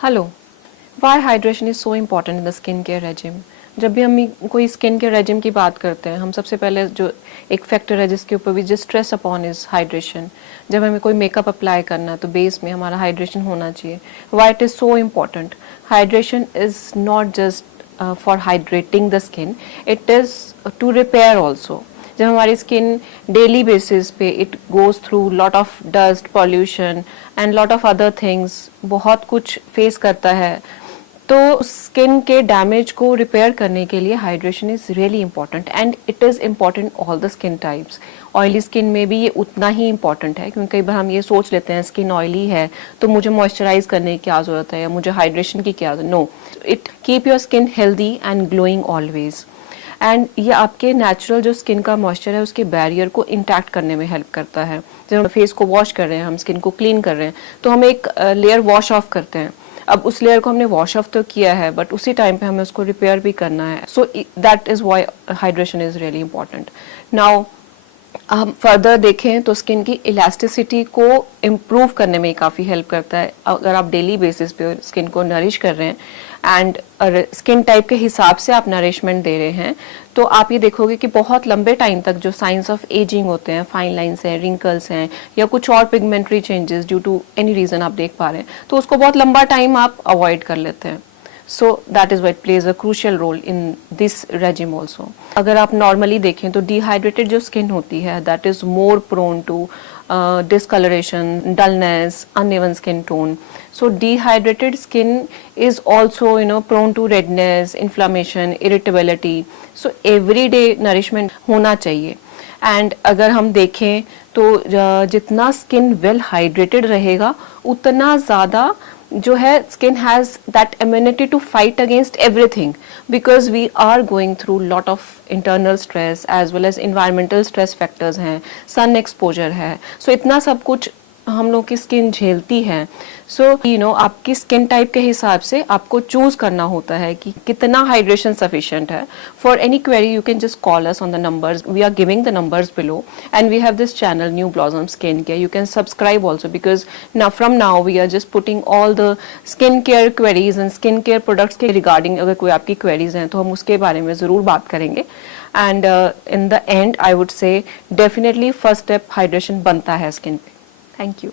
Hello, why hydration is so important in the skin care regime. जब भी हम कोई स्किन केयर रेजिम की बात करते हैं, हम सबसे पहले जो एक फैक्टर है जिसके ऊपर भी just stress upon is hydration. जब हमें कोई मेकअप अप्लाई करना है तो बेस में हमारा हाइड्रेशन होना चाहिए। Why it is so important, hydration is not just for hydrating the skin, it is to repair also. जब हमारी स्किन डेली बेसिस पे it goes through lot of dust, pollution and lot of other things, बहुत कुछ face करता है, तो skin के damage को रिपेयर करने के लिए hydration is really important and it is important all the skin types. Oily skin में भी ये उतना ही इंपॉर्टेंट है, क्योंकि कई बार हम ये सोच लेते हैं स्किन ऑयली है तो मुझे मॉइस्चराइज करने की क्या ज़रूरत है या मुझे हाइड्रेशन की क्या no, it keep your skin healthy and glowing always. And ये आपके नेचुरल जो स्किन का मॉइस्चर है उसके बैरियर को इंटैक्ट करने में हेल्प करता है। जब हम फेस को वॉश कर रहे हैं, हम स्किन को क्लीन कर रहे हैं, तो हम एक लेयर वॉश ऑफ करते हैं। अब उस लेयर को हमने वॉश ऑफ तो किया है, बट उसी टाइम पे हमें उसको रिपेयर भी करना है। So that is why hydration is really important. Now हम फर्दर देखें तो स्किन की इलास्टिसिटी को इम्प्रूव करने में काफ़ी हेल्प करता है। अगर आप डेली बेसिस पे स्किन को नरिश कर रहे हैं एंड स्किन टाइप के हिसाब से आप नरिशमेंट दे रहे हैं, तो आप ये देखोगे कि बहुत लंबे टाइम तक जो साइंस ऑफ एजिंग होते हैं, फाइन लाइंस हैं, रिंकल्स हैं या कुछ और pigmentary changes due to any reason आप देख पा रहे हैं, तो उसको बहुत लंबा टाइम आप अवॉइड कर लेते हैं। So that is why it plays a crucial role in this regime also. अगर आप normally देखें तो dehydrated जो skin होती है that is more prone to discoloration, dullness, uneven skin tone. So dehydrated skin is also prone to redness, inflammation, irritability. So everyday nourishment होना चाहिए। And अगर हम देखें तो जितना स्किन वेल हाइड्रेटेड रहेगा उतना ज़्यादा जो है skin has that immunity to fight against everything, because we are going through lot of internal stress as well as environmental stress factors हैं, सन एक्सपोजर है। सो इतना सब कुछ हम लोग की स्किन झेलती है। सो आपकी स्किन टाइप के हिसाब से आपको चूज करना होता है कि कितना हाइड्रेशन सफिशिएंट है। For any query you can just call us on the numbers, we are giving the numbers below, and we have this channel new blossom skin care, you can subscribe also, because from now we are just putting all the skin care queries and skin care products के regarding अगर कोई आपकी queries हैं तो हम उसके बारे में ज़रूर बात करेंगे। And in the and I would say definitely first step hydration बनता है स्किन पे। Thank you.